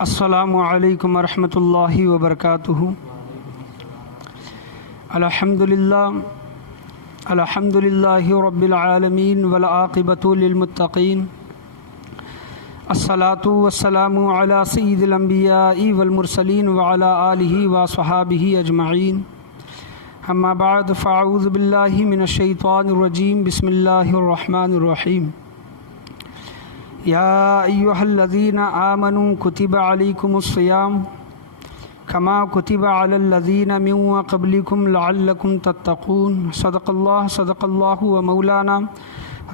السلام علیکم ورحمۃ اللہ وبرکاتہ۔ الحمد للہ رب العالمین والعاقبۃ للمتقین، الصلاۃ والسلام علی سید الانبیاء والمرسلین وعلی آلہ وصحابہ اجمعین، اما بعد فاعوذ باللہ من الشیطان الرجیم، بسم اللہ الرحمن الرحیم۔ یا ایہا الذین آمنوا کتب علیکم الصیام کما کتب علی الذین من قبلکم لعلکم تتقون۔ صدق اللہ و مولانا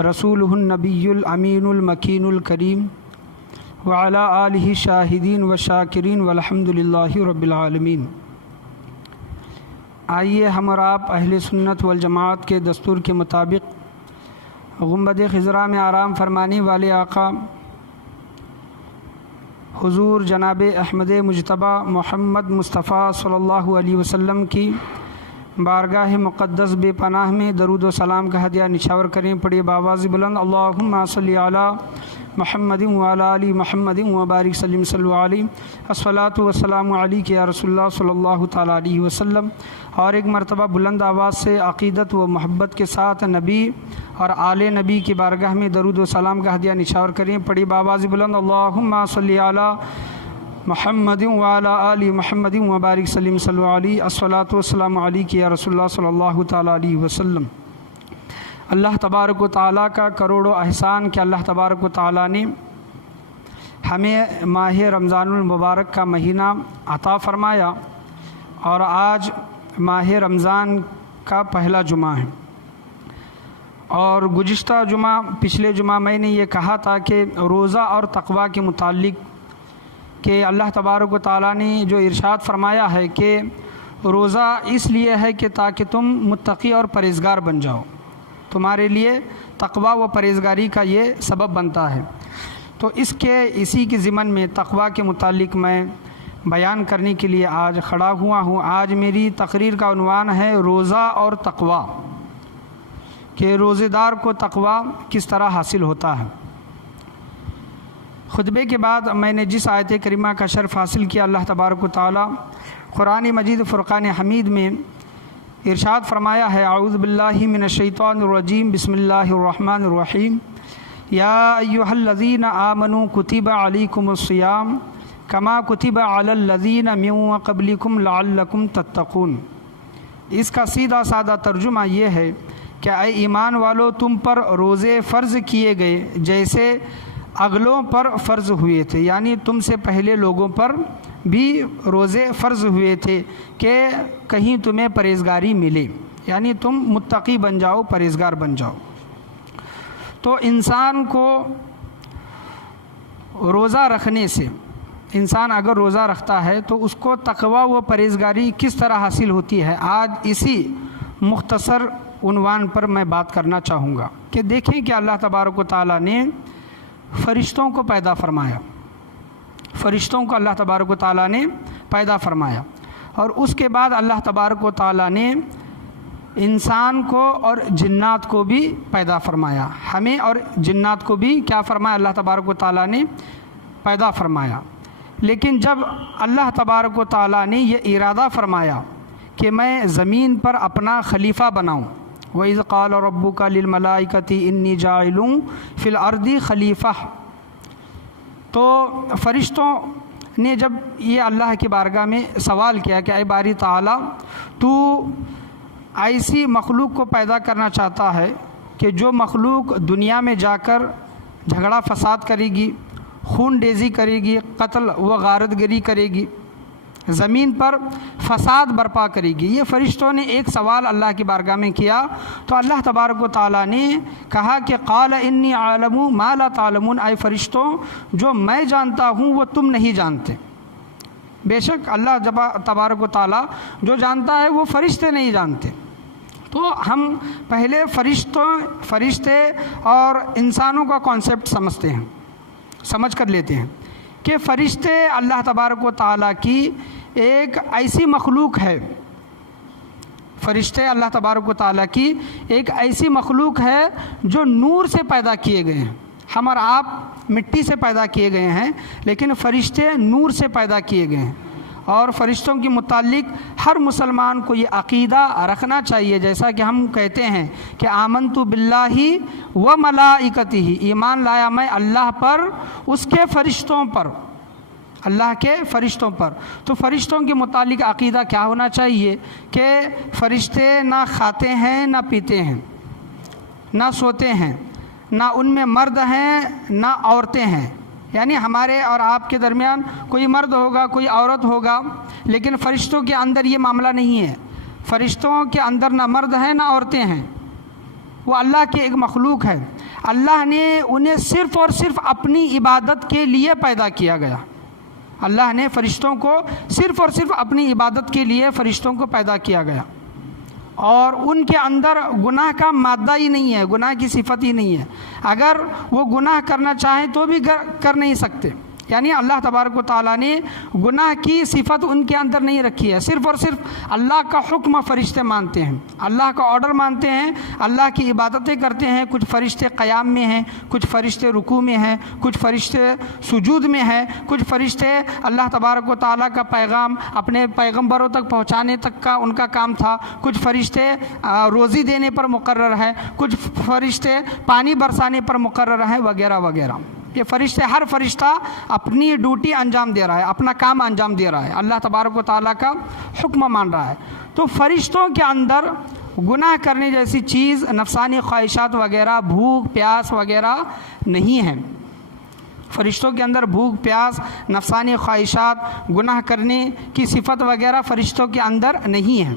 رسولہ النبی الامین المکین الکریم وعلی آلہ شاہدین و شاکرین والحمد للہ رب العالمین۔ آئیے ہم اور آپ اہل سنت والجماعت کے دستور کے مطابق گنبد خضرا میں آرام فرمانے والے آقا حضور جناب احمد مجتبی محمد مصطفیٰ صلی اللہ علیہ وسلم کی بارگاہ مقدس بے پناہ میں درود و سلام کا ہدیہ نچھاور کریں۔ پڑھیے بآواز بلند، اللہم صلی علی محمد وعلی آل محمد وبارک سلم صلی علیہ، الصلاۃ والسلام علیک یا رسول اللہ صلی اللہ تعالیٰ علیہ وسلم۔ اور ایک مرتبہ بلند آواز سے عقیدت و محبت کے ساتھ نبی اور آل نبی کی بارگاہ میں درود و سلام کا ہدیہ نچھاور کریں۔ پڑھی بآواز بلند، اللہم صلی علی محمد وعلی آل محمد وبارک سلم صلی علیہ، الصلاۃ والسلام علیک یا رسول اللہ صلی اللہ تعالیٰ علیہ وسلم۔ اللہ تبارک و تعالیٰ کا کروڑوں احسان کہ اللہ تبارک و تعالیٰ نے ہمیں ماہ رمضان المبارک کا مہینہ عطا فرمایا، اور آج ماہ رمضان کا پہلا جمعہ ہے۔ اور گزشتہ جمعہ پچھلے جمعہ میں نے یہ کہا تھا کہ روزہ اور تقویٰ کے متعلق کہ اللہ تبارک و تعالیٰ نے جو ارشاد فرمایا ہے کہ روزہ اس لیے ہے کہ تاکہ تم متقی اور پرہیزگار بن جاؤ، تمہارے لیے تقویٰ و پرہیزگاری کا یہ سبب بنتا ہے۔ تو اسی کے ضمن میں تقویٰ کے متعلق میں بیان کرنے کے لیے آج کھڑا ہوا ہوں۔ آج میری تقریر کا عنوان ہے روزہ اور تقویٰ، کہ روزے دار کو تقویٰ کس طرح حاصل ہوتا ہے۔ خطبے کے بعد میں نے جس آیت کریمہ کا شرف حاصل کیا، اللہ تبارک و تعالیٰ قرآن مجید فرقان حمید میں ارشاد فرمایا ہے، اعوذ باللہ من الشیطان الرجیم، بسم اللہ الرحمن الرحیم۔ یا ایہا الذین آمنوا کتب علیکم الصیام کما کتب علی الذین من قبلکم لعلکم تتقون۔ اس کا سیدھا سادہ ترجمہ یہ ہے کہ اے ایمان والو، تم پر روزے فرض کیے گئے جیسے اگلوں پر فرض ہوئے تھے، یعنی تم سے پہلے لوگوں پر بھی روزے فرض ہوئے تھے کہ کہیں تمہیں پرہیزگاری ملے، یعنی تم متقی بن جاؤ، پرہیزگار بن جاؤ۔ تو انسان کو روزہ رکھنے سے، انسان اگر روزہ رکھتا ہے تو اس کو تقویٰ و پرہیزگاری کس طرح حاصل ہوتی ہے، آج اسی مختصر عنوان پر میں بات کرنا چاہوں گا۔ کہ دیکھیں کہ اللہ تبارک و تعالیٰ نے فرشتوں کو پیدا فرمایا، فرشتوں کو اللہ تبارک و تعالیٰ نے پیدا فرمایا، اور اس کے بعد اللہ تبارک و تعالیٰ نے انسان کو اور جنات کو بھی پیدا فرمایا، ہمیں اور جنات کو بھی کیا فرمایا، اللہ تبارک و تعالیٰ نے پیدا فرمایا۔ لیکن جب اللہ تبارک و تعالیٰ نے یہ ارادہ فرمایا کہ میں زمین پر اپنا خلیفہ بناؤں، وَإِذْ قَالَ رَبُّكَ لِلْمَلَائِكَةِ إِنِّي جَاعِلٌ فِي الْأَرْضِ خلیفہ، تو فرشتوں نے جب یہ اللہ کی بارگاہ میں سوال کیا کہ اے باری تعالیٰ، تو ایسی مخلوق کو پیدا کرنا چاہتا ہے کہ جو مخلوق دنیا میں جا کر جھگڑا فساد کرے گی، خون ریزی کرے گی، قتل و غارت گری کرے گی، زمین پر فساد برپا کرے گی۔ یہ فرشتوں نے ایک سوال اللہ کی بارگاہ میں کیا، تو اللہ تبارک و تعالیٰ نے کہا کہ قال انی اعلم ما لا تعلمون، اے فرشتوں، جو میں جانتا ہوں وہ تم نہیں جانتے۔ بے شک اللہ تبارک و تعالیٰ جو جانتا ہے وہ فرشتے نہیں جانتے۔ تو ہم پہلے فرشتے اور انسانوں کا کانسیپٹ سمجھتے ہیں، سمجھ کر لیتے ہیں کہ فرشتے اللہ تبارک و تعالیٰ کی ایک ایسی مخلوق ہے، فرشتے اللہ تبارک و تعالیٰ کی ایک ایسی مخلوق ہے جو نور سے پیدا کیے گئے ہیں۔ ہم اور آپ مٹی سے پیدا کیے گئے ہیں، لیکن فرشتے نور سے پیدا کیے گئے ہیں۔ اور فرشتوں کے متعلق ہر مسلمان کو یہ عقیدہ رکھنا چاہیے، جیسا کہ ہم کہتے ہیں کہ آمنت باللہ و ملائکتہ، ایمان لایا میں اللہ پر، اس کے فرشتوں پر، اللہ کے فرشتوں پر۔ تو فرشتوں کے متعلق عقیدہ کیا ہونا چاہیے کہ فرشتے نہ کھاتے ہیں نہ پیتے ہیں، نہ سوتے ہیں، نہ ان میں مرد ہیں نہ عورتیں ہیں، یعنی ہمارے اور آپ کے درمیان کوئی مرد ہوگا کوئی عورت ہوگا، لیکن فرشتوں کے اندر یہ معاملہ نہیں ہے۔ فرشتوں کے اندر نہ مرد ہیں نہ عورتیں ہیں، وہ اللہ کے ایک مخلوق ہے۔ اللہ نے انہیں صرف اور صرف اپنی عبادت کے لیے پیدا کیا گیا۔ اللہ نے فرشتوں کو صرف اور صرف اپنی عبادت کے لیے فرشتوں کو پیدا کیا گیا، اور ان کے اندر گناہ کا مادہ ہی نہیں ہے، گناہ کی صفت ہی نہیں ہے۔ اگر وہ گناہ کرنا چاہیں تو بھی کر نہیں سکتے، یعنی اللہ تبارک و تعالیٰ نے گناہ کی صفت ان کے اندر نہیں رکھی ہے۔ صرف اور صرف اللہ کا حکم فرشتے مانتے ہیں، اللہ کا آرڈر مانتے ہیں، اللہ کی عبادتیں کرتے ہیں۔ کچھ فرشتے قیام میں ہیں، کچھ فرشتے رکوع میں ہیں، کچھ فرشتے سجود میں ہیں، کچھ فرشتے اللہ تبارک و تعالیٰ کا پیغام اپنے پیغمبروں تک پہنچانے تک کا ان کا کام تھا، کچھ فرشتے روزی دینے پر مقرر ہیں، کچھ فرشتے پانی برسانے پر مقرر ہیں، وغیرہ وغیرہ۔ یہ فرشتے، ہر فرشتہ اپنی ڈیوٹی انجام دے رہا ہے، اپنا کام انجام دے رہا ہے، اللہ تبارک و تعالیٰ کا حکم مان رہا ہے۔ تو فرشتوں کے اندر گناہ کرنے جیسی چیز، نفسانی خواہشات وغیرہ، بھوک پیاس وغیرہ نہیں ہے۔ فرشتوں کے اندر بھوک پیاس، نفسانی خواہشات، گناہ کرنے کی صفت وغیرہ فرشتوں کے اندر نہیں ہے۔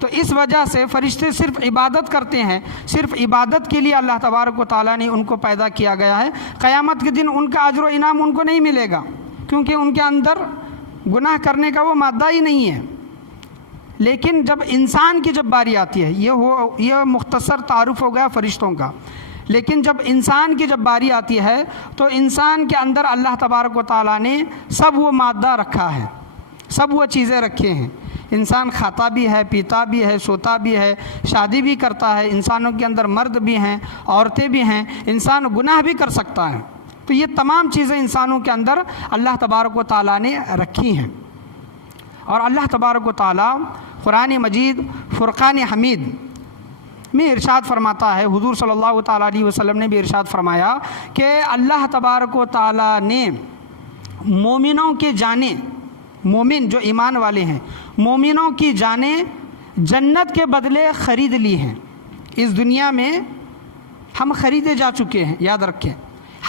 تو اس وجہ سے فرشتے صرف عبادت کرتے ہیں، صرف عبادت کے لیے اللہ تبارک و تعالیٰ نے ان کو پیدا کیا گیا ہے۔ قیامت کے دن ان کا اجر و انعام ان کو نہیں ملے گا، کیونکہ ان کے اندر گناہ کرنے کا وہ مادہ ہی نہیں ہے۔ لیکن جب انسان کی جب باری آتی ہے، یہ مختصر تعارف ہو گیا فرشتوں کا، لیکن جب انسان کی جب باری آتی ہے تو انسان کے اندر اللہ تبارک و تعالیٰ نے سب وہ مادہ رکھا ہے، سب وہ چیزیں رکھے ہیں۔ انسان کھاتا بھی ہے، پیتا بھی ہے، سوتا بھی ہے، شادی بھی کرتا ہے، انسانوں کے اندر مرد بھی ہیں، عورتیں بھی ہیں، انسان گناہ بھی کر سکتا ہے۔ تو یہ تمام چیزیں انسانوں کے اندر اللہ تبارک و تعالیٰ نے رکھی ہیں۔ اور اللہ تبارک و تعالیٰ قرآن مجید فرقان حمید میں ارشاد فرماتا ہے، حضور صلی اللہ تعالیٰ علیہ وسلم نے بھی ارشاد فرمایا کہ اللہ تبارک و تعالیٰ نے مومنوں کے جانیں، مومن جو ایمان والے ہیں، مومنوں کی جانیں جنت کے بدلے خرید لی ہیں۔ اس دنیا میں ہم خریدے جا چکے ہیں، یاد رکھیں،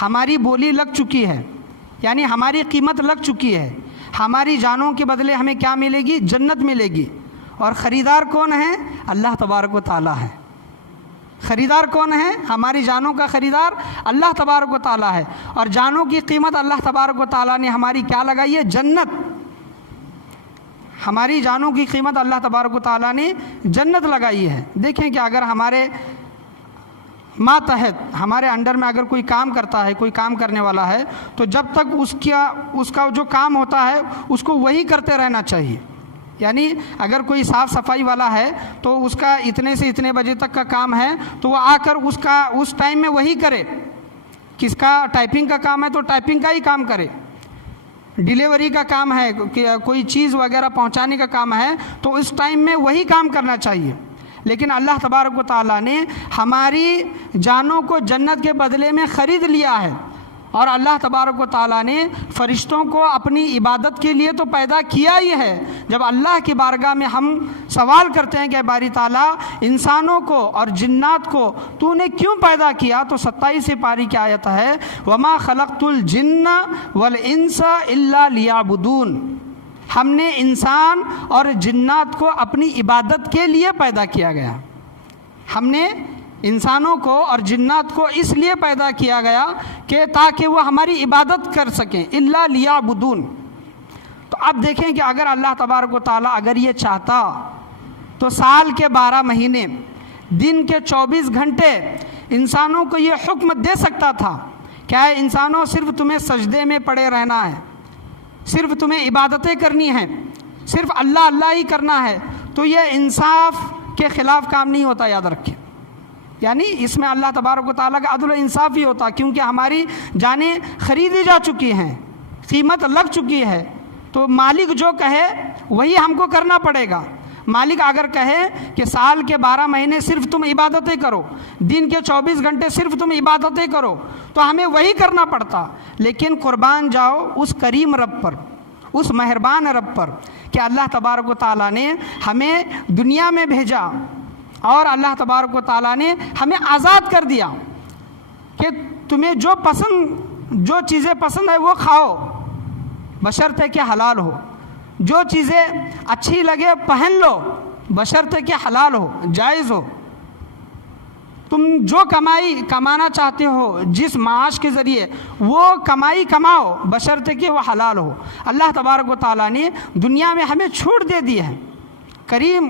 ہماری بولی لگ چکی ہے، یعنی ہماری قیمت لگ چکی ہے۔ ہماری جانوں کے بدلے ہمیں کیا ملے گی؟ جنت ملے گی۔ اور خریدار کون ہے؟ اللہ تبارک و تعالیٰ ہے۔ خریدار کون ہے؟ ہماری جانوں کا خریدار اللہ تبارک و تعالیٰ ہے، اور جانوں کی قیمت اللہ تبارک و تعالیٰ نے ہماری کیا لگائی ہے؟ جنت۔ ہماری جانوں کی قیمت اللہ تبارک و تعالیٰ نے جنت لگائی ہے۔ دیکھیں کہ اگر ہمارے ماتحت، ہمارے انڈر میں اگر کوئی کام کرتا ہے، کوئی کام کرنے والا ہے، تو جب تک اس کا جو کام ہوتا ہے اس کو وہی کرتے رہنا چاہیے۔ یعنی اگر کوئی صاف صفائی والا ہے تو اس کا اتنے سے اتنے بجے تک کا کام ہے، تو وہ آ کر اس ٹائم میں وہی کرے۔ کس کا ٹائپنگ کا کام ہے تو ٹائپنگ کا ہی کام کرے، ڈیلیوری کا کام ہے، کوئی چیز وغیرہ پہنچانے کا کام ہے تو اس ٹائم میں وہی کام کرنا چاہیے۔ لیکن اللہ تبارک و تعالیٰ نے ہماری جانوں کو جنت کے بدلے میں خرید لیا ہے، اور اللہ تبارک و تعالیٰ نے فرشتوں کو اپنی عبادت کے لیے تو پیدا کیا ہی ہے۔ جب اللہ کی بارگاہ میں ہم سوال کرتے ہیں کہ باری تعالیٰ انسانوں کو اور جنات کو تو نے کیوں پیدا کیا، تو 27 پاری کی آیت ہے، وَمَا خَلَقْتُ الْجِنَّ وَالْإِنسَ إِلَّا لِيَعْبُدُونَ، ہم نے انسان اور جنات کو اپنی عبادت کے لیے پیدا کیا گیا۔ ہم نے انسانوں کو اور جنات کو اس لیے پیدا کیا گیا کہ تاکہ وہ ہماری عبادت کر سکیں، الا لیعبدون۔ تو اب دیکھیں کہ اگر اللہ تبارک و تعالیٰ اگر یہ چاہتا تو سال کے 12 مہینے، دن کے 24 گھنٹے انسانوں کو یہ حکم دے سکتا تھا، کیا ہے انسانوں صرف تمہیں سجدے میں پڑے رہنا ہے، صرف تمہیں عبادتیں کرنی ہیں، صرف اللہ اللہ ہی کرنا ہے، تو یہ انصاف کے خلاف کام نہیں ہوتا، یاد رکھیں۔ یعنی اس میں اللہ تبارک و تعالیٰ کا عدل و انصاف ہی ہوتا، کیونکہ ہماری جانیں خریدی جا چکی ہیں، قیمت لگ چکی ہے، تو مالک جو کہے وہی ہم کو کرنا پڑے گا۔ مالک اگر کہے کہ سال کے 12 مہینے صرف تم عبادتیں کرو، دن کے 24 گھنٹے صرف تم عبادتیں کرو، تو ہمیں وہی کرنا پڑتا۔ لیکن قربان جاؤ اس کریم رب پر، اس مہربان رب پر کہ اللہ تبارک و تعالیٰ نے ہمیں دنیا میں بھیجا اور اللہ تبارک و تعالیٰ نے ہمیں آزاد کر دیا کہ تمہیں جو چیزیں پسند ہے وہ کھاؤ، بشرطے کہ حلال ہو، جو چیزیں اچھی لگے پہن لو، بشرطے کہ حلال ہو، جائز ہو، تم جو کمانا چاہتے ہو جس معاش کے ذریعے وہ کمائی کماؤ، بشرطے کہ وہ حلال ہو۔ اللہ تبارک و تعالیٰ نے دنیا میں ہمیں چھوٹ دے دی ہے۔ کریم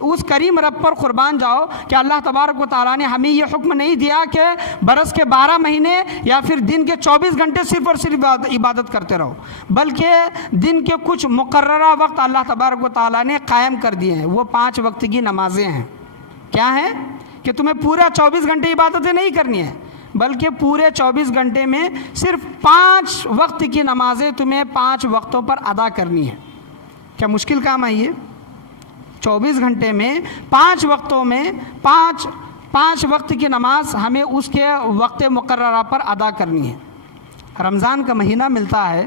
اس کریم رب پر قربان جاؤ کہ اللہ تبارک و تعالیٰ نے ہمیں یہ حکم نہیں دیا کہ برس کے 12 مہینے یا پھر دن کے 24 گھنٹے صرف اور صرف عبادت کرتے رہو، بلکہ دن کے کچھ مقررہ وقت اللہ تبارک و تعالیٰ نے قائم کر دیے ہیں۔ وہ 5 وقت کی نمازیں ہیں۔ کیا ہیں؟ کہ تمہیں پورا 24 گھنٹے عبادتیں نہیں کرنی ہے، بلکہ پورے 24 گھنٹے میں صرف 5 وقت کی نمازیں تمہیں 5 وقتوں پر ادا کرنی ہے۔ کیا مشکل کام ہے یہ؟ 24 گھنٹے میں 5 وقتوں میں 5 وقت کی نماز ہمیں اس کے وقت مقررہ پر ادا کرنی ہے۔ رمضان کا مہینہ ملتا ہے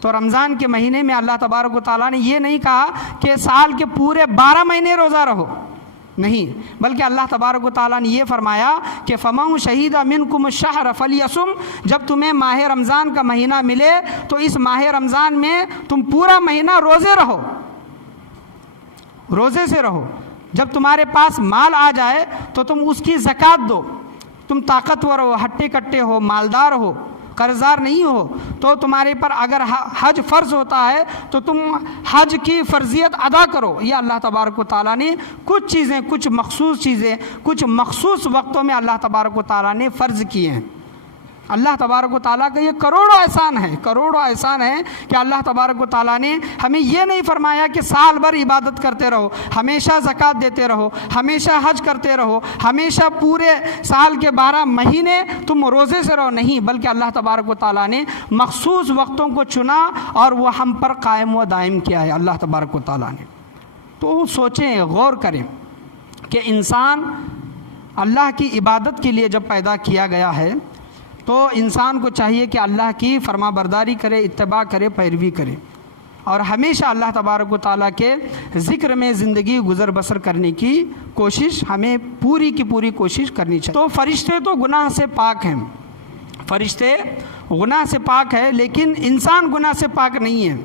تو رمضان کے مہینے میں اللہ تبارک و تعالیٰ نے یہ نہیں کہا کہ سال کے پورے 12 مہینے روزہ رہو، نہیں، بلکہ اللہ تبارک و تعالیٰ نے یہ فرمایا کہ فَمَن شَهِدَ مِنْكُمُ الشَّهْرَ فَلْيَصُمْ، جب تمہیں ماہ رمضان کا مہینہ ملے تو اس ماہ رمضان میں تم پورا مہینہ روزے رہو، روزے سے رہو۔ جب تمہارے پاس مال آ جائے تو تم اس کی زکوٰۃ دو، تم طاقتور ہو، ہٹے کٹے ہو، مالدار ہو، قرضدار نہیں ہو، تو تمہارے پر اگر حج فرض ہوتا ہے تو تم حج کی فرضیت ادا کرو۔ یہ اللہ تبارک و تعالیٰ نے کچھ مخصوص وقتوں میں اللہ تبارک و تعالیٰ نے فرض کیے ہیں۔ اللہ تبارک و تعالیٰ کا یہ کروڑوں احسان ہے کہ اللہ تبارک و تعالیٰ نے ہمیں یہ نہیں فرمایا کہ سال بھر عبادت کرتے رہو، ہمیشہ زکوٰۃ دیتے رہو، ہمیشہ حج کرتے رہو، ہمیشہ پورے سال کے 12 مہینے تم روزے سے رہو، نہیں، بلکہ اللہ تبارک و تعالیٰ نے مخصوص وقتوں کو چنا اور وہ ہم پر قائم و دائم کیا ہے اللہ تبارک و تعالیٰ نے۔ تو سوچیں، غور کریں کہ انسان اللہ کی عبادت کے لیے جب پیدا کیا گیا ہے تو انسان کو چاہیے کہ اللہ کی فرما برداری کرے، اتباع کرے، پیروی کرے، اور ہمیشہ اللہ تبارک و تعالیٰ کے ذکر میں زندگی گزر بسر کرنے کی کوشش ہمیں پوری کی پوری کوشش کرنی چاہیے۔ تو فرشتے تو گناہ سے پاک ہیں، فرشتے گناہ سے پاک ہے، لیکن انسان گناہ سے پاک نہیں ہے۔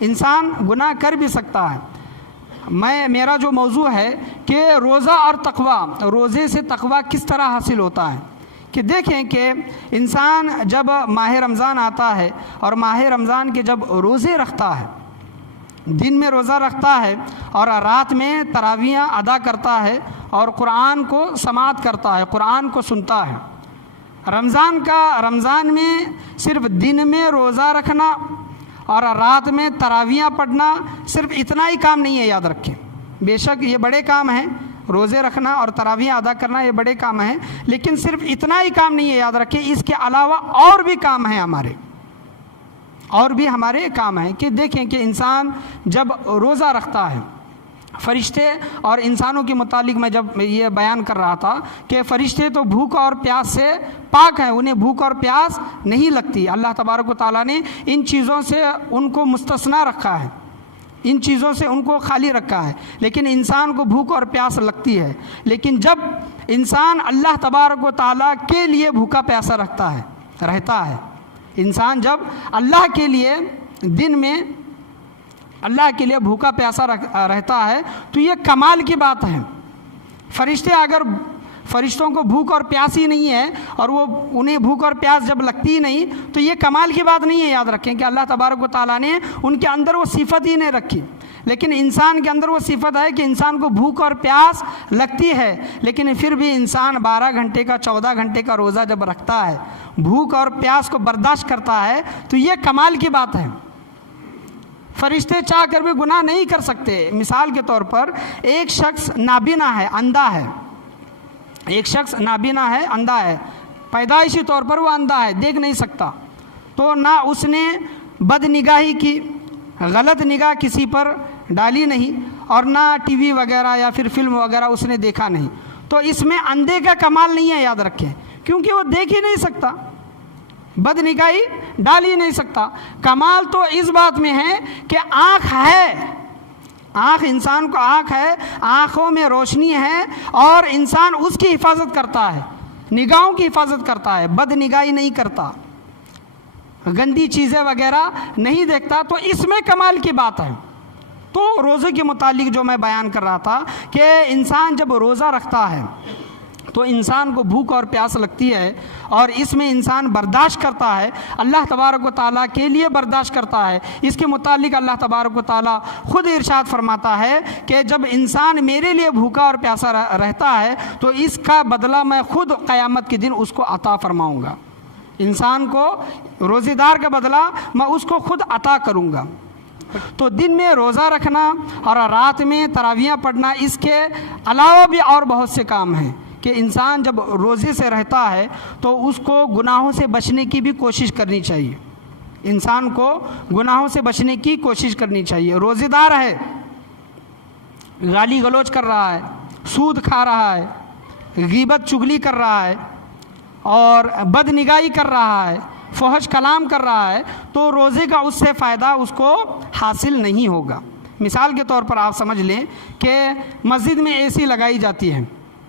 انسان گناہ کر بھی سکتا ہے۔ میرا جو موضوع ہے کہ روزہ اور تقوی، روزے سے تقوی کس طرح حاصل ہوتا ہے، کہ دیکھیں کہ انسان جب ماہ رمضان آتا ہے اور ماہ رمضان کے جب روزے رکھتا ہے، دن میں روزہ رکھتا ہے اور رات میں تراویحیں ادا کرتا ہے اور قرآن کو سماعت کرتا ہے، قرآن کو سنتا ہے۔ رمضان میں صرف دن میں روزہ رکھنا اور رات میں تراویحیں پڑھنا صرف اتنا ہی کام نہیں ہے، یاد رکھیں۔ بے شک یہ بڑے کام ہیں، روزے رکھنا اور تراویح ادا کرنا یہ بڑے کام ہیں، لیکن صرف اتنا ہی کام نہیں ہے، یاد رکھیں، اس کے علاوہ اور بھی کام ہیں ہمارے کام ہیں کہ دیکھیں کہ انسان جب روزہ رکھتا ہے، فرشتے اور انسانوں کے متعلق میں جب یہ بیان کر رہا تھا کہ فرشتے تو بھوک اور پیاس سے پاک ہیں، انہیں بھوک اور پیاس نہیں لگتی، اللہ تبارک و تعالیٰ نے ان چیزوں سے ان کو مستثنیٰ رکھا ہے، ان چیزوں سے ان کو خالی رکھا ہے، لیکن انسان کو بھوک اور پیاس لگتی ہے۔ لیکن جب انسان اللہ تبارک و تعالیٰ کے لیے بھوکا پیاسا رہتا ہے، انسان جب اللہ کے لیے دن میں اللہ کے لیے بھوکا پیاسا رہتا ہے تو یہ کمال کی بات ہے۔ فرشتوں کو بھوک اور پیاس ہی نہیں ہے اور انہیں بھوک اور پیاس جب لگتی ہی نہیں تو یہ کمال کی بات نہیں ہے، یاد رکھیں کہ اللہ تبارک و تعالیٰ نے ان کے اندر وہ صفت ہی نہیں رکھی۔ لیکن انسان کے اندر وہ صفت ہے کہ انسان کو بھوک اور پیاس لگتی ہے، لیکن پھر بھی انسان 12 گھنٹے کا 14 گھنٹے کا روزہ جب رکھتا ہے، بھوک اور پیاس کو برداشت کرتا ہے، تو یہ کمال کی بات ہے۔ فرشتے چاہ کر بھی گناہ نہیں کر سکتے۔ مثال کے طور پر ایک شخص نابینا ہے، اندھا ہے، ایک شخص نابینا ہے، اندھا ہے، پیدائشی طور پر وہ اندھا ہے، دیکھ نہیں سکتا، تو نہ اس نے بد نگاہی کی، غلط نگاہ کسی پر ڈالی نہیں، اور نہ ٹی وی وغیرہ یا پھر فلم وغیرہ اس نے دیکھا نہیں، تو اس میں اندھے کا کمال نہیں ہے، یاد رکھیں، کیونکہ وہ دیکھ ہی نہیں سکتا، بد نگاہی ڈال ہی نہیں سکتا۔ کمال تو اس بات میں ہے کہ آنکھ ہے، آنکھ، انسان کو آنکھ ہے، آنکھوں میں روشنی ہے، اور انسان اس کی حفاظت کرتا ہے، نگاہوں کی حفاظت کرتا ہے، بد نگاہی نہیں کرتا، گندی چیزیں وغیرہ نہیں دیکھتا، تو اس میں کمال کی بات ہے۔ تو روزے کے متعلق جو میں بیان کر رہا تھا کہ انسان جب روزہ رکھتا ہے تو انسان کو بھوک اور پیاس لگتی ہے، اور اس میں انسان برداشت کرتا ہے، اللہ تبارک و تعالیٰ کے لیے برداشت کرتا ہے۔ اس کے متعلق اللہ تبارک و تعالیٰ خود ارشاد فرماتا ہے کہ جب انسان میرے لیے بھوکا اور پیاسا رہتا ہے تو اس کا بدلہ میں خود قیامت کے دن اس کو عطا فرماؤں گا، انسان کو روزے دار کا بدلہ میں اس کو خود عطا کروں گا۔ تو دن میں روزہ رکھنا اور رات میں تراویحیں پڑھنا، اس کے علاوہ بھی اور بہت سے کام ہیں کہ انسان جب روزے سے رہتا ہے تو اس کو گناہوں سے بچنے کی بھی کوشش کرنی چاہیے، انسان کو گناہوں سے بچنے کی کوشش کرنی چاہیے۔ روزے دار ہے، گالی گلوچ کر رہا ہے، سود کھا رہا ہے، غیبت چغلی کر رہا ہے، اور بد نگاہی کر رہا ہے، فحش کلام کر رہا ہے، تو روزے کا اس سے فائدہ اس کو حاصل نہیں ہوگا۔ مثال کے طور پر آپ سمجھ لیں کہ مسجد میں اے سی لگائی جاتی ہے،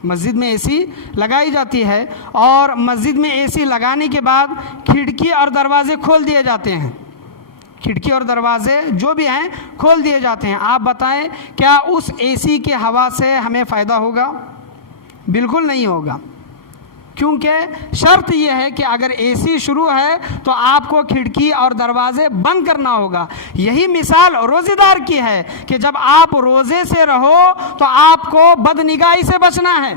مسجد میں اے سی لگائی جاتی ہے، اور مسجد میں اے سی لگانے کے بعد کھڑکی اور دروازے کھول دیے جاتے ہیں، کھڑکی اور دروازے جو بھی ہیں کھول دیے جاتے ہیں۔ آپ بتائیں کیا اس اے سی کے ہوا سے ہمیں فائدہ ہوگا؟ بالکل نہیں ہوگا، کیونکہ شرط یہ ہے کہ اگر اے سی شروع ہے تو آپ کو کھڑکی اور دروازے بند کرنا ہوگا۔ یہی مثال روزے دار کی ہے کہ جب آپ روزے سے رہو تو آپ کو بد نگاہی سے بچنا ہے،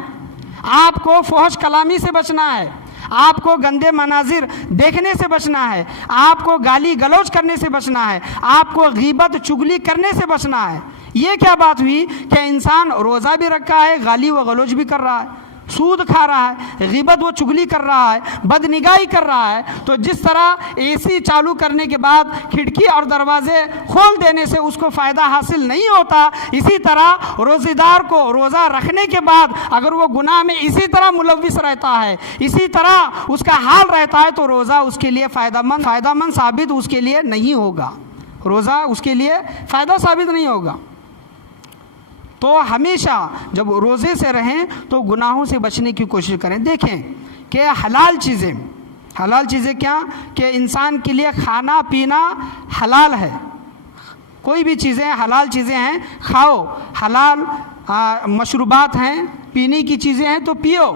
آپ کو فحش کلامی سے بچنا ہے، آپ کو گندے مناظر دیکھنے سے بچنا ہے، آپ کو گالی گلوچ کرنے سے بچنا ہے، آپ کو غیبت چغلی کرنے سے بچنا ہے۔ یہ کیا بات ہوئی کہ انسان روزہ بھی رکھا ہے، گالی و گلوچ بھی کر رہا ہے، سود کھا رہا ہے، غیبت و چغلی کر رہا ہے، بد نگاہی کر رہا ہے۔ تو جس طرح اے سی چالو کرنے کے بعد کھڑکی اور دروازے کھول دینے سے اس کو فائدہ حاصل نہیں ہوتا، اسی طرح روزے دار کو روزہ رکھنے کے بعد اگر وہ گناہ میں اسی طرح ملوث رہتا ہے، اسی طرح اس کا حال رہتا ہے، تو روزہ اس کے لیے فائدہ مند ثابت اس کے لیے نہیں ہوگا، روزہ اس کے لیے فائدہ ثابت نہیں ہوگا۔ تو ہمیشہ جب روزے سے رہیں تو گناہوں سے بچنے کی کوشش کریں۔ دیکھیں کہ حلال چیزیں کیا کہ انسان کے لیے کھانا پینا حلال ہے، کوئی بھی چیزیں حلال چیزیں ہیں، کھاؤ، حلال مشروبات ہیں، پینے کی چیزیں ہیں تو پیو،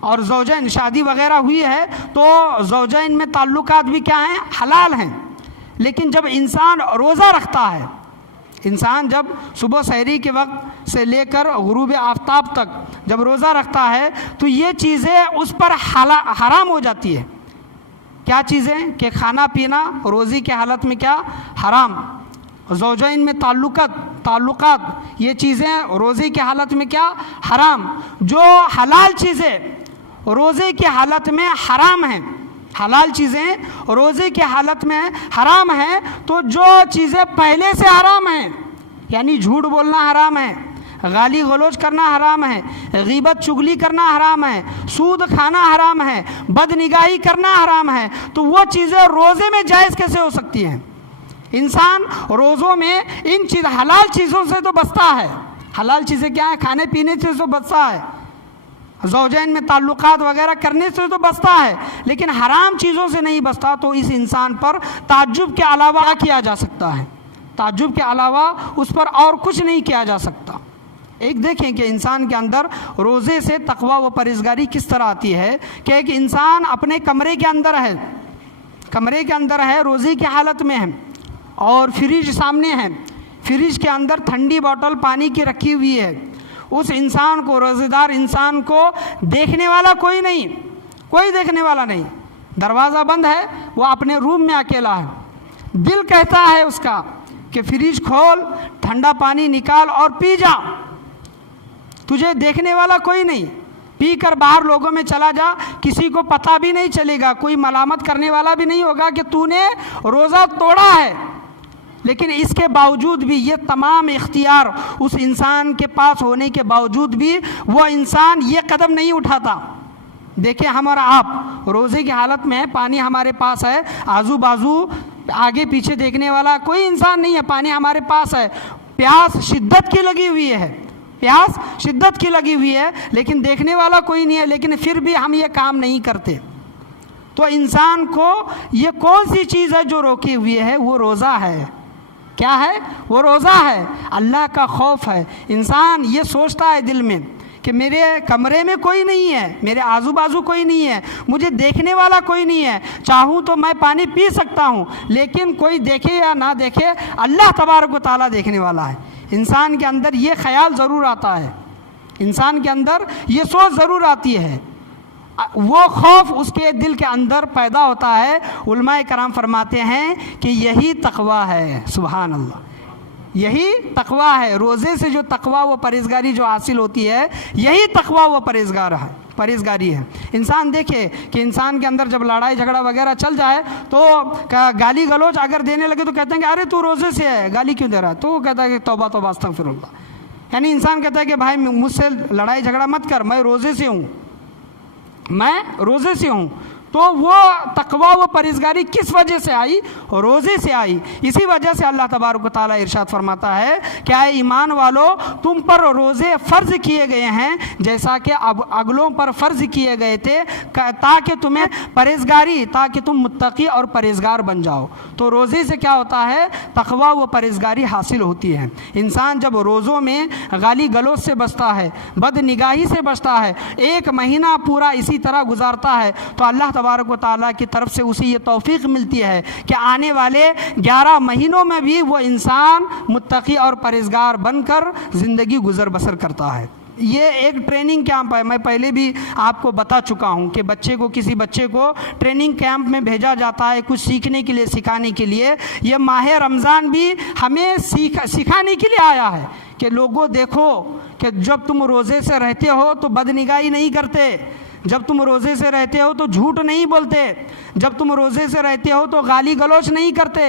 اور زوجین شادی وغیرہ ہوئی ہے تو زوجین میں تعلقات بھی کیا ہیں؟ حلال ہیں۔ لیکن جب انسان روزہ رکھتا ہے، انسان جب صبح سحری کے وقت سے لے کر غروب آفتاب تک جب روزہ رکھتا ہے تو یہ چیزیں اس پر حرام ہو جاتی ہے۔ کیا چیزیں؟ کہ کھانا پینا روزے کی حالت میں کیا؟ حرام۔ زوجین میں تعلقات یہ چیزیں روزے کی حالت میں کیا؟ حرام۔ جو حلال چیزیں روزے کی حالت میں حرام ہیں، حلال چیزیں روزے کی حالت میں حرام ہیں، تو جو چیزیں پہلے سے حرام ہیں، یعنی جھوٹ بولنا حرام ہے، گالی گلوچ کرنا حرام ہے، غیبت چغلی کرنا حرام ہے، سود کھانا حرام ہے، بد نگاہی کرنا حرام ہے، تو وہ چیزیں روزے میں جائز کیسے ہو سکتی ہیں؟ انسان روزوں میں ان حلال چیزوں سے تو بچتا ہے، حلال چیزیں کیا ہیں؟ کھانے پینے سے تو بچتا ہے، زوجین میں تعلقات وغیرہ کرنے سے تو بچتا ہے، لیکن حرام چیزوں سے نہیں بچتا، تو اس انسان پر تعجب کے علاوہ کیا کیا جا سکتا ہے؟ تعجب کے علاوہ اس پر اور کچھ نہیں کیا جا سکتا۔ ایک دیکھیں کہ انسان کے اندر روزے سے تقوی و پرہیزگاری کس طرح آتی ہے کہ ایک انسان اپنے کمرے کے اندر ہے، روزے کی حالت میں ہے، اور فریج سامنے ہے، فریج کے اندر ٹھنڈی بوتل پانی کی رکھی ہوئی ہے، اس انسان کو، روزے دار انسان کو دیکھنے والا کوئی دیکھنے والا نہیں، دروازہ بند ہے، وہ اپنے روم میں اکیلا ہے، دل کہتا ہے اس کا کہ فریج کھول، ٹھنڈا پانی نکال اور پی جا، تجھے دیکھنے والا کوئی نہیں، پی کر باہر لوگوں میں چلا جا، کسی کو پتہ بھی نہیں چلے گا، کوئی ملامت کرنے والا بھی نہیں ہوگا کہ تو نے روزہ توڑا ہے۔ لیکن اس کے باوجود بھی یہ تمام اختیار اس انسان کے پاس ہونے کے باوجود بھی وہ انسان یہ قدم نہیں اٹھاتا۔ دیکھیں ہم اور آپ روزے کی حالت میں ہیں، پانی ہمارے پاس ہے، آزو بازو آگے پیچھے دیکھنے والا کوئی انسان نہیں ہے، پانی ہمارے پاس ہے، پیاس شدت کی لگی ہوئی ہے، پیاس شدت کی لگی ہوئی ہے، لیکن دیکھنے والا کوئی نہیں ہے، لیکن پھر بھی ہم یہ کام نہیں کرتے۔ تو انسان کو یہ کون سی چیز ہے جو روکی ہوئی ہے؟ وہ روزہ ہے۔ کیا ہے؟ وہ روزہ ہے، اللہ کا خوف ہے۔ انسان یہ سوچتا ہے دل میں کہ میرے کمرے میں کوئی نہیں ہے، میرے آزو بازو کوئی نہیں ہے، مجھے دیکھنے والا کوئی نہیں ہے، چاہوں تو میں پانی پی سکتا ہوں، لیکن کوئی دیکھے یا نہ دیکھے اللہ تبارک و تعالیٰ دیکھنے والا ہے۔ انسان کے اندر یہ خیال ضرور آتا ہے، انسان کے اندر یہ سوچ ضرور آتی ہے، وہ خوف اس کے دل کے اندر پیدا ہوتا ہے۔ علماء کرام فرماتے ہیں کہ یہی تقویٰ ہے۔ سبحان اللہ، یہی تقویٰ ہے۔ روزے سے جو تقویٰ و پرہیزگاری جو حاصل ہوتی ہے، یہی تقویٰ و پرہیزگاری ہے۔ انسان دیکھے کہ انسان کے اندر جب لڑائی جھگڑا وغیرہ چل جائے تو گالی گلوچ اگر دینے لگے تو کہتے ہیں کہ ارے تو روزے سے ہے، گالی کیوں دے رہا ہے؟ تو وہ کہتا ہے کہ توبہ توبہ استغفر اللہ۔ یعنی انسان کہتا ہے کہ بھائی مجھ سے لڑائی جھگڑا مت کر، میں روزے سے ہوں، میں روزے سے ہوں۔ تو وہ تقویٰ و پرہیزگاری کس وجہ سے آئی؟ روزے سے آئی۔ اسی وجہ سے اللہ تبارک و تعالیٰ ارشاد فرماتا ہے کہ اے ایمان والو، تم پر روزے فرض کیے گئے ہیں جیسا کہ اگلوں پر فرض کیے گئے تھے، تاکہ تمہیں پرہیزگاری، تاکہ تم متقی اور پرہیزگار بن جاؤ۔ تو روزے سے کیا ہوتا ہے؟ تقویٰ و پرہیزگاری حاصل ہوتی ہے۔ انسان جب روزوں میں گالی گلوچ سے بچتا ہے، بد نگاہی سے بچتا ہے، ایک مہینہ پورا اسی طرح گزارتا ہے، تو اللہ تبارک و تعالیٰ کی طرف سے اسے یہ توفیق ملتی ہے کہ آنے والے 11 مہینوں میں بھی وہ انسان متقی اور پرہیزگار بن کر زندگی گزر بسر کرتا ہے۔ یہ ایک ٹریننگ کیمپ ہے، میں پہلے بھی آپ کو بتا چکا ہوں کہ کسی بچے کو ٹریننگ کیمپ میں بھیجا جاتا ہے کچھ سیکھنے کے لیے، سکھانے کے لیے۔ یہ ماہ رمضان بھی ہمیں سکھانے کے لیے آیا ہے کہ لوگوں دیکھو کہ جب تم روزے سے رہتے ہو تو بد نگاہی نہیں کرتے، جب تم روزے سے رہتے ہو تو جھوٹ نہیں بولتے، جب تم روزے سے رہتے ہو تو گالی گلوچ نہیں کرتے،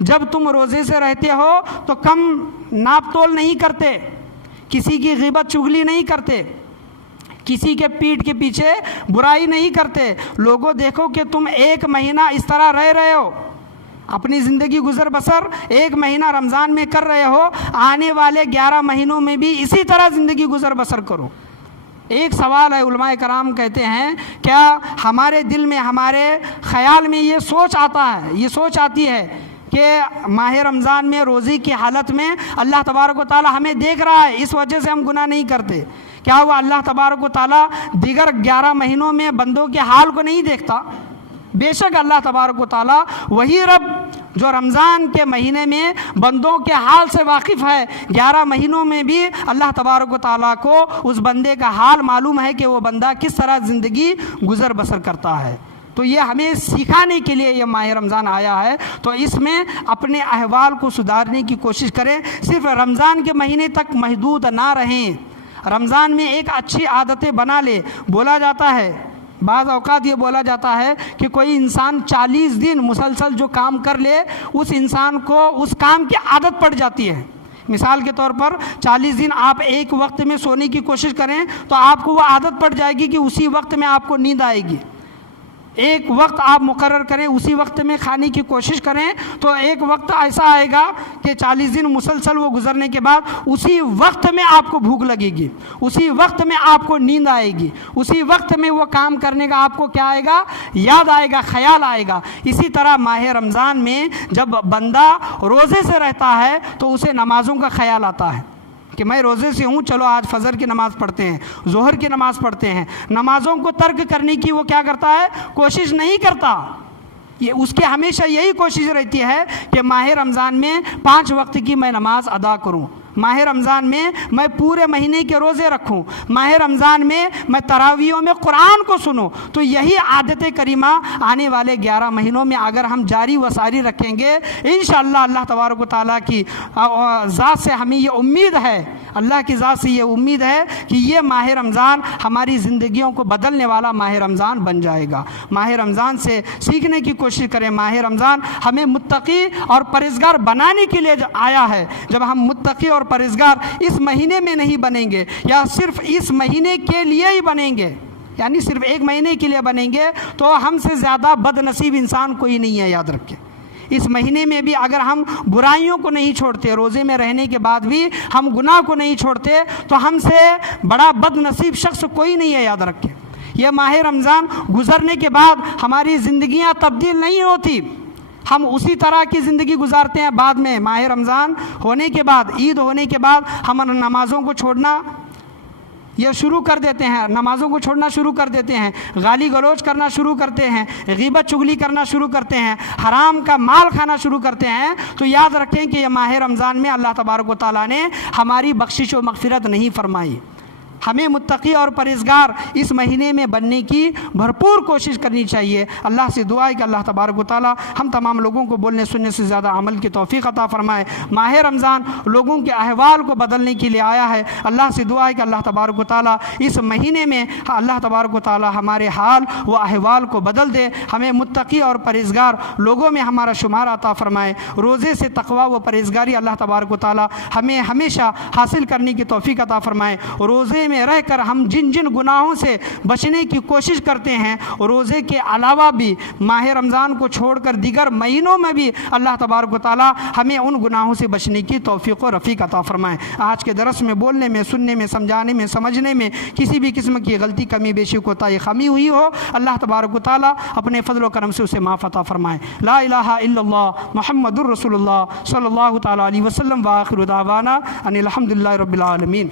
جب تم روزے سے رہتے ہو تو کم ناپ تول نہیں کرتے، کسی کی غیبت چغلی نہیں کرتے، کسی کے پیٹھ کے پیچھے برائی نہیں کرتے۔ لوگوں دیکھو کہ تم ایک مہینہ اس طرح رہ رہے ہو، اپنی زندگی گزر بسر ایک مہینہ رمضان میں کر رہے ہو، آنے والے 11 مہینوں میں بھی اسی طرح زندگی گزر بسر کرو۔ ایک سوال ہے، علماء کرام کہتے ہیں کیا ہمارے دل میں، ہمارے خیال میں یہ سوچ آتا ہے، یہ سوچ آتی ہے کہ ماہ رمضان میں روزے کی حالت میں اللہ تبارک و تعالیٰ ہمیں دیکھ رہا ہے، اس وجہ سے ہم گناہ نہیں کرتے؟ کیا وہ اللہ تبارک و تعالیٰ دیگر 11 مہینوں میں بندوں کے حال کو نہیں دیکھتا؟ بے شک اللہ تبارک و تعالیٰ وہی رب جو رمضان کے مہینے میں بندوں کے حال سے واقف ہے، 11 مہینوں میں بھی اللہ تبارک و تعالیٰ کو اس بندے کا حال معلوم ہے کہ وہ بندہ کس طرح زندگی گزر بسر کرتا ہے۔ تو یہ ہمیں سکھانے کے لیے یہ ماہ رمضان آیا ہے، تو اس میں اپنے احوال کو سدھارنے کی کوشش کریں، صرف رمضان کے مہینے تک محدود نہ رہیں، رمضان میں ایک اچھی عادتیں بنا لے۔ بولا جاتا ہے، بعض اوقات یہ بولا جاتا ہے کہ کوئی انسان 40 دن مسلسل جو کام کر لے، اس انسان کو اس کام کی عادت پڑ جاتی ہے۔ مثال کے طور پر 40 دن آپ ایک وقت میں سونے کی کوشش کریں تو آپ کو وہ عادت پڑ جائے گی کہ اسی وقت میں آپ کو نیند آئے گی۔ ایک وقت آپ مقرر کریں، اسی وقت میں کھانے کی کوشش کریں، تو ایک وقت ایسا آئے گا کہ 40 دن مسلسل وہ گزرنے کے بعد اسی وقت میں آپ کو بھوک لگے گی، اسی وقت میں آپ کو نیند آئے گی، اسی وقت میں وہ کام کرنے کا آپ کو کیا آئے گا؟ یاد آئے گا، خیال آئے گا۔ اسی طرح ماہ رمضان میں جب بندہ روزے سے رہتا ہے تو اسے نمازوں کا خیال آتا ہے کہ میں روزے سے ہوں، چلو آج فجر کی نماز پڑھتے ہیں، ظہر کی نماز پڑھتے ہیں۔ نمازوں کو ترک کرنے کی وہ کیا کرتا ہے؟ کوشش نہیں کرتا۔ یہ اس کے ہمیشہ یہی کوشش رہتی ہے کہ ماہ رمضان میں 5 وقت کی میں نماز ادا کروں، ماہ رمضان میں پورے مہینے کے روزے رکھوں، ماہ رمضان میں تراویحوں میں قرآن کو سنوں۔ تو یہی عادت کریمہ آنے والے 11 مہینوں میں اگر ہم جاری و ساری رکھیں گے، انشاءاللہ اللہ تبارک و تعالیٰ کی ذات سے ہمیں یہ امید ہے، اللہ کی ذات سے یہ امید ہے کہ یہ ماہ رمضان ہماری زندگیوں کو بدلنے والا ماہ رمضان بن جائے گا۔ ماہ رمضان سے سیکھنے کی کوشش کریں۔ ماہ رمضان ہمیں متقی اور پرہیزگار بنانے کے لیے آیا ہے۔ جب ہم متقی اور پرہیزگار اس مہینے میں نہیں بنیں گے یا صرف اس مہینے کے لیے ہی بنیں گے، یعنی صرف ایک مہینے کے لیے بنیں گے، تو ہم سے زیادہ بد نصیب انسان کوئی نہیں ہے، یاد رکھیں۔ اس مہینے میں بھی اگر ہم برائیوں کو نہیں چھوڑتے، روزے میں رہنے کے بعد بھی ہم گناہ کو نہیں چھوڑتے، تو ہم سے بڑا بد نصیب شخص کوئی نہیں ہے، یاد رکھیں۔ یہ ماہ رمضان گزرنے کے بعد ہماری زندگیاں تبدیل نہیں ہوتی، ہم اسی طرح کی زندگی گزارتے ہیں۔ بعد میں ماہ رمضان ہونے کے بعد، عید ہونے کے بعد ہم نمازوں کو چھوڑنا یہ شروع کر دیتے ہیں، نمازوں کو چھوڑنا شروع کر دیتے ہیں، گالی گلوچ کرنا شروع کرتے ہیں، غیبت چغلی کرنا شروع کرتے ہیں، حرام کا مال کھانا شروع کرتے ہیں، تو یاد رکھیں کہ یہ ماہ رمضان میں اللہ تبارک و تعالیٰ نے ہماری بخشش و مغفرت نہیں فرمائی۔ ہمیں متقی اور پرہیزگار اس مہینے میں بننے کی بھرپور کوشش کرنی چاہیے۔ اللہ سے دعا ہے کہ اللہ تبارک و تعالیٰ ہم تمام لوگوں کو بولنے سننے سے زیادہ عمل کی توفیق عطا فرمائے۔ ماہ رمضان لوگوں کے احوال کو بدلنے کے لیے آیا ہے۔ اللہ سے دعا ہے کہ اللہ تبارک و تعالیٰ اس مہینے میں اللہ تبارک و تعالیٰ ہمارے حال و احوال کو بدل دے، ہمیں متقی اور پرہیزگار لوگوں میں ہمارا شمار عطا فرمائے۔ روزے سے تقویٰ و پرہیزگاری اللہ تبارک و تعالیٰ ہمیں ہمیشہ حاصل کرنے کی توفیق عطا فرمائے۔ روزے میں رہ کر ہم جن جن گناہوں سے بچنے کی کوشش کرتے ہیں، روزے کے علاوہ بھی ماہ رمضان کو چھوڑ کر دیگر مہینوں میں بھی اللہ تبارک و تعالیٰ ہمیں ان گناہوں سے بچنے کی توفیق و رفیق عطا فرمائے۔ آج کے درس میں بولنے میں، سننے میں، سمجھانے میں، سمجھنے میں کسی بھی قسم کی غلطی، کمی بیشی، کوتاہی، خامی ہوئی ہو، اللہ تبارک و تعالیٰ اپنے فضل و کرم سے اسے معاف عطا فرمائے۔ لا الہ الا اللہ محمد الرسول اللہ صلی اللہ تعالیٰ علیہ وسلم، وآخر دعوانا ان الحمد للہ رب العالمین۔